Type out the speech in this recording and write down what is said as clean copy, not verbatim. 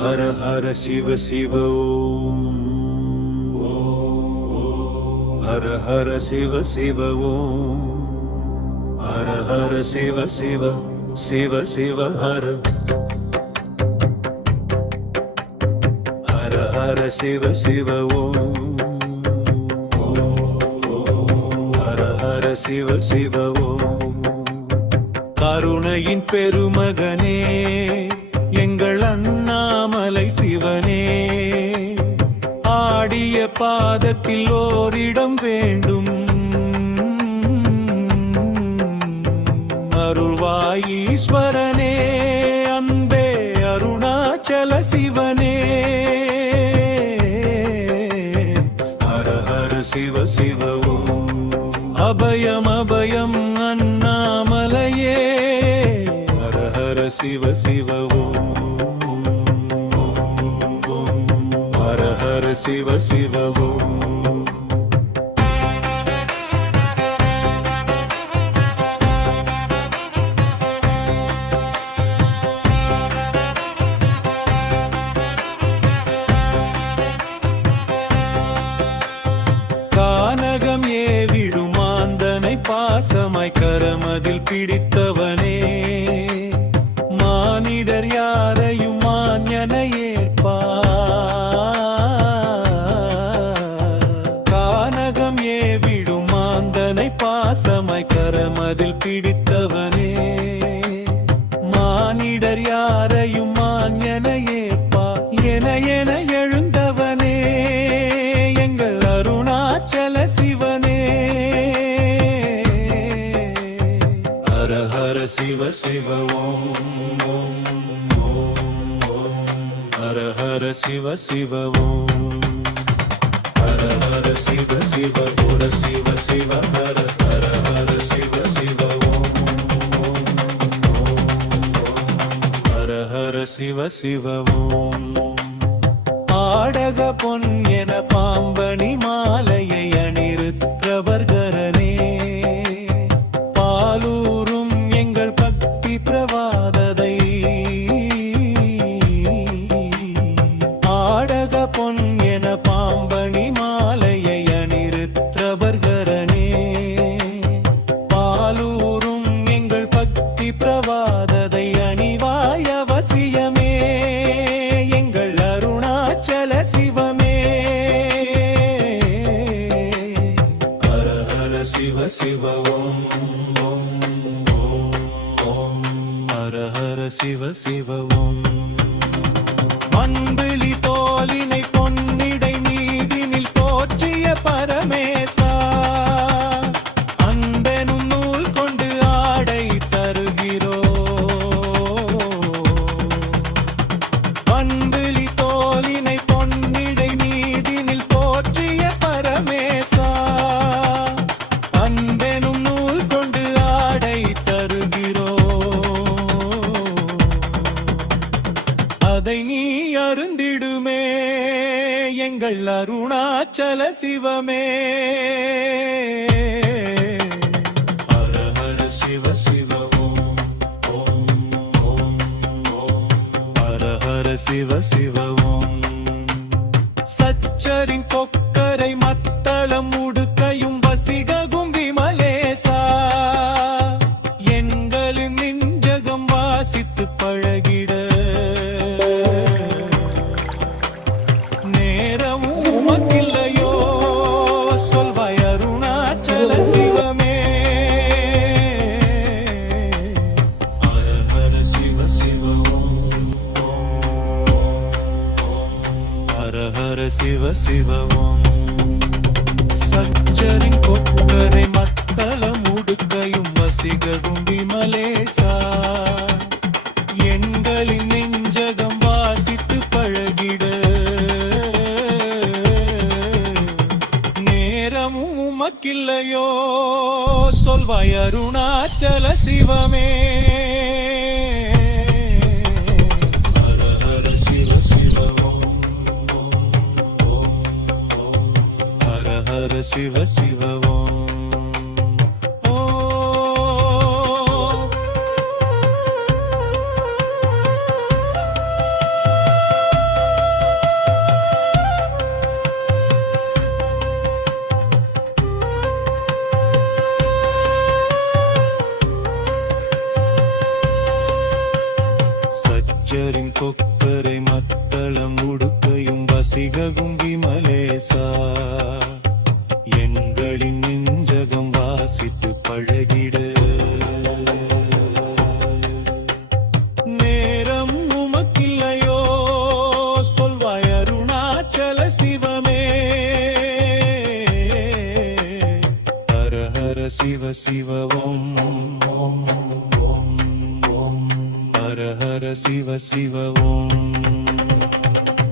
ஹர ஹர சிவ சிவ ஓம். ஹர ஹர சிவ சிவ ஓம். ஹர ஹர சிவ சிவ சிவ சிவ ஹர ஹர ஹர சிவ சிவ ஓம். ஹர ஹர சிவ சிவ ஓம். கருணையின் பெருமகனே எங்கள் அண்ணாமலை சிவனே, ஆடிய பாதத்தில் ஓரிடம் வேண்டும். அருள்வாய் ஈஸ்வரனே, அன்பே அருணாச்சல சிவனே. ஹர ஹர சிவ சிவ ஓம். அபயம் அபயம் அண்ணாமலையே, ஹர ஹர சிவ சிவ ஓம். ஹர ஹர சிவ சிவ ஓம். கானகம் ஏவிடும் மாந்தனை பாசமாய் கரமதில் பிடித்தவனே, மானிடர் யாரையும் மான்யன ஏற்பார். கானகம் ஏவிடும் மாந்தனை பாசமாய் கரமதில் பிடித்தவனே, மானிடர் யாரையும் மான்யன ஏற்பார். என என எழுந்தவனே எங்கள் அருணாச்சல சிவனே. ஹர ஹர சிவ சிவ ஓம் ஓம் ஓம் ஓம். ஹர ஹர சிவ சிவ ஓம். ஹர ஹர சிவ சிவ புர சிவ சிவ ஹர ஹர ஹர சிவ சிவ ஓம் ஓம் ஓம் ஓம். ஹர ஹர சிவ சிவ ஓம். ஆடக பொன் என பாம்பணி மாலையை அணிருத்தவர்கரனே, பாலூரும் எங்கள் பக்தி பிரவாததை. ஆடக பொன் என பாம்பணி மாலையை அணிருத்தவர்கரனே, பாலூரும் எங்கள் பக்தி பிரவாததை. அணிவாய் அவசியமே எங்கள் அருணாச்சல சிவமே. ஹர ஹர சிவ சிவ ஓம் ஓம் ஓம் ஓம். ஹர ஹர சிவ சிவ ஓம். மண்வெளி தோலினை பொன்னிடை மீதினில் போற்றிய பரமேசா, அன்பெனும் நூல் கொண்டு ஆடை தருகிறோ. மண்வெளி தோலினை பொன்னிடை மீதினில் போற்றிய பரமேசா, அன்பெனும் நூல் கொண்டு ஆடை தருகிறோ. அதை நீ அருந்திடுமே எங்கள் அருணாச்சல சிவமே. ஹர ஹர சிவ சிவ ஓம் ஓம் ஓம் ஓம். ஹர ஹர சிவ சிவ ஓம். சச்சரின் கொக்கரை மத்தளம் உடுக்கையும் வசிககும் விமலேசா, எங்களின் நெஞ்சகம் வாசித்து பழகிட. நேரமும் உமக்கில்லையோ சொல்வாய் அருணாச்சல சிவமே. ஹர ஹர சிவ சிவ ஓம் ஓம் ஓம். ஹர ஹர சிவ சிவ ஓம். சச்சரின் கொக்கரை மத்தளம் உடுக்கையும் வசிககும் விமலேசா, எங்களின் நெஞ்சகம் வாசித்து பழகிட. நேரமும் உமக்கில்லையோ சொல்வாய் அருணாச்சல சிவமே. ஹர ஹர சிவ சிவ ஓம் ஓம் ஓம் ஓம். ஹர ஹர சிவ சிவ ஓம். ஓ அச்சரின் கொக்கரை மத்தளம் உடுக்கையும் வசிகவும் விமலேசா எண்களின் நெஞ்சகம் வாசித்து பழகி